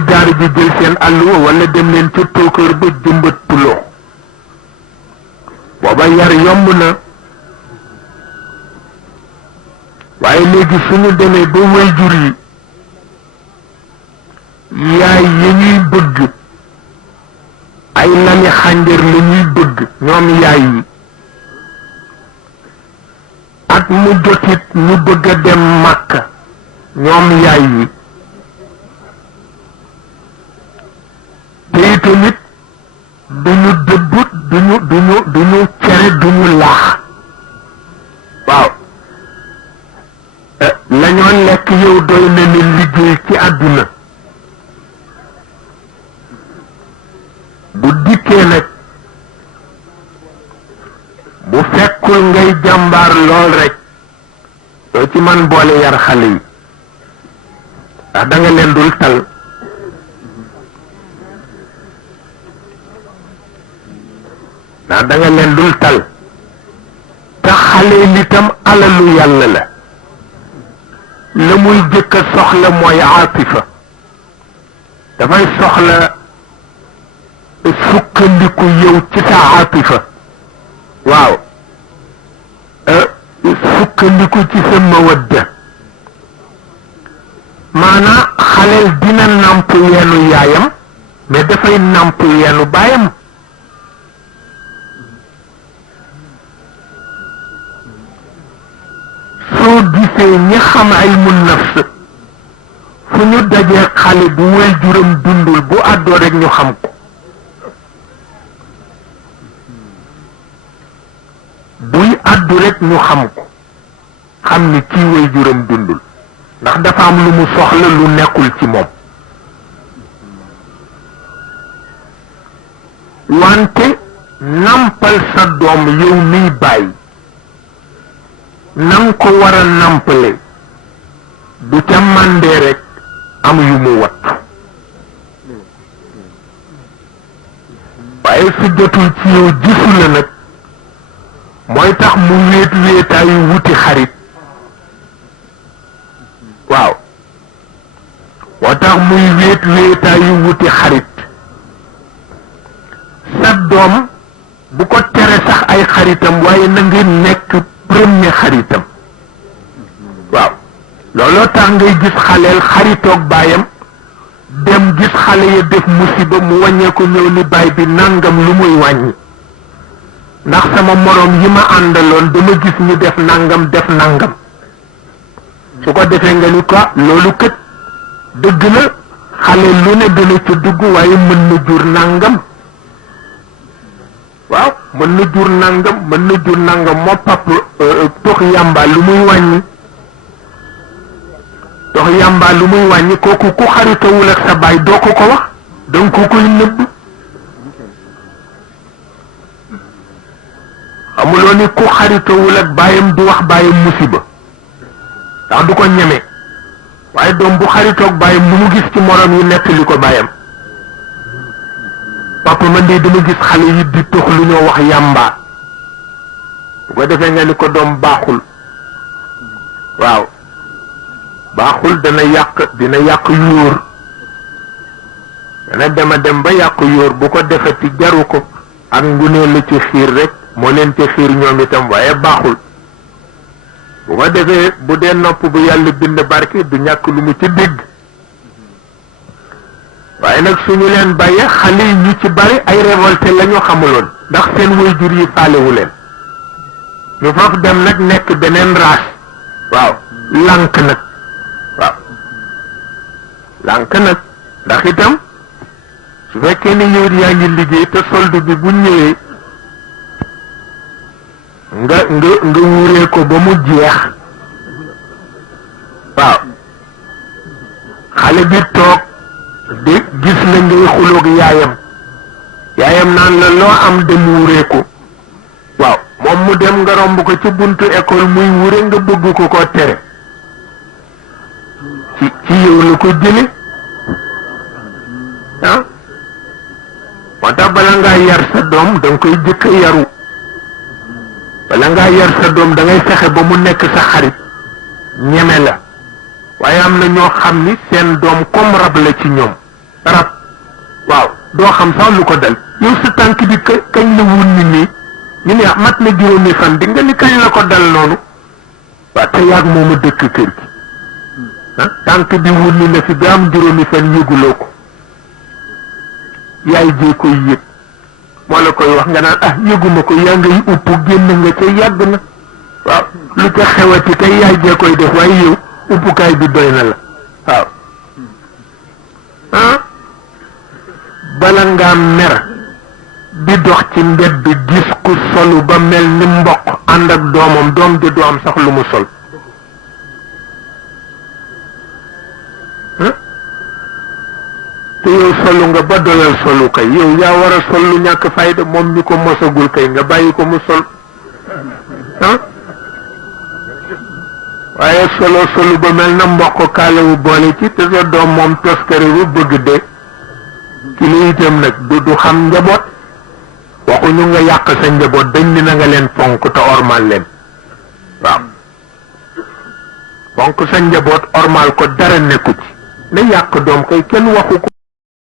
ci daara ji jël seen alluwa wala dem leen ca tookër ba jëmbat puloo booba yar yomb na waaye léegi suñu demee ba waajur yi yaay yi ñuy bëgg ay lami xànjar la ñuy bëgg ñoom yaay yi at mu jotit ñu bëgg a dem Màkka ñoom yaay yi te itamit duñu dëbb duñu cere duñu laax waaw la ñoo lekk yow doy na ne liggéey ci àdduna bu dikkee nag bu fekkul ngay jàmbaar lool rek doo ci man boole yar xale yi ndax da nga leen dul tal ndax da nga leen dul tal te xale yi itam alalu yàlla la muy jëkk a soxla mooy aatifa dafay soxla sukkandiku yow ci sa aatifa waaw sukkandiku ci sa mawadda maanaam xaleel dina nàmp yeenu yaayam mais dafay nàmp yeenu baayam soo gisee ñi xam ay mu nafs fu ñu dajee xale bu waajuram dundul bu àddoo rek ñu xam ko buy àddu rek ñu xam ko xam ni kii waajuram dundul ndax dafa am lu mu soxla lu nekkul ci moom wante nampal sa doom yow miy bàyyi nang ko war a nampale du ca màndee rek am yu mu wattu waaye su jotul ci yow gisu la nag mooy tax mu wéet wéetaayu wuti xarit waaw moo tax muy wéet wéetaayu wuti xarit sa doom bu ko tere sax ay xaritam waaye na nga nekk premier xaritam waaw looloo tax ngay gis xaleel xaritoog baayam dem gis xale ya def musiba mu wàññeeku ñëw ni baay bi nangam lu muy wàññi ndax sama moroom yi ma àndaloon dama gis ñu def nangam su ko defee nga ni ko loolu kët dëgg la xale lu ne dana ca dugg waaye mën na jur nangam waaw mën na jur nangam moo pap tox yàmba lu muy wàññi kooku ku xaritawul ak sa baay doo ko ko wax donc ku koy nëbb xamuloo ni ku xaritawul ak baayam du wax baayam musiba ndax du ko ñeme waaye doom bu xaritoog baayam lu mu gis ci morom yi nettali ko baayam papa man de dama gis xale yi di tox lu ñoo wax yàmba bu ko defee nga ni ko doom baaxul waaw baaxul dina yàq yóor dana dem ba yàq yóor bu ko defati jaru ko ak ngunee la ci xiir rek moo leen ci xiir ñoom itam waaye baaxul bu ko defee bu dee nopp bu yàlla bind barke du ñàkk lu mu ci dégg waaye nag suñu leen bàyyee xale yi ñu ci bari ay révolté la ñu xamuloon ndax seen waajur yi faalewu leen ñu foofu dem nag nekk beneen race waaw lànk nag ndax itam su fekkee ni yow yaa ngi liggéey te solde bi bu ñëwee nga wuree ko ba mu jeex waaw xale bi toog di gis la ngay xuloog yaayam naan la loo am dem wuree ko waaw moom mu dem nga romb ko ci buntu école muy wure nga bëgg ko koo tere ci yow la ko jële ah moo tax bala ngaa yar sa doom danga koy jëkk yaru bala ngaa yar sa doom da ngay fexe ba mu nekk sa xarit ñeme la waaye am na ñoo xam ni seen doom comme rab la ci ñoom rab waaw doo xam sax lu ko dal yow sa tànk bi kañ la wun ni nii ñu ne mat na juróomi fan di nga ni kañ la ko dal noonu waaw te yàgg mooma dëkk kër gi ah tànk bi wun ni na fi bi am juróomi fan yëguloo ko yaay jee koy yëg moo la koy wax nga naan ah yëguma ko yaa ngay upp génn nga ca yàgg na waaw lu ca xewati kay yaay jee koy def waaye yow uppukaay bi doy na la waaw ah bala ngaa mer di dox ci mbedd gis ku solu ba mel ni mboq ànd ak doomam doom di du am sax lu mu sol te yow solu nga ba doyal solu kay yow yaa war a sol lu ñàkk fayda moom mi ko mosagul kay nga bàyyi ko mu sol ah waaye solu ba mel na mboq kaalawu boole ci te sa doom moom toskare bu bëgg de ci lu itam nag du xam njaboot waxuñu nga yàq sa njaboot dañ ni na nga leen fonk te ormal leen waaw fonk sa njaboot ormal ko dara nekku ci ne yàq doom kay kenn waxu ko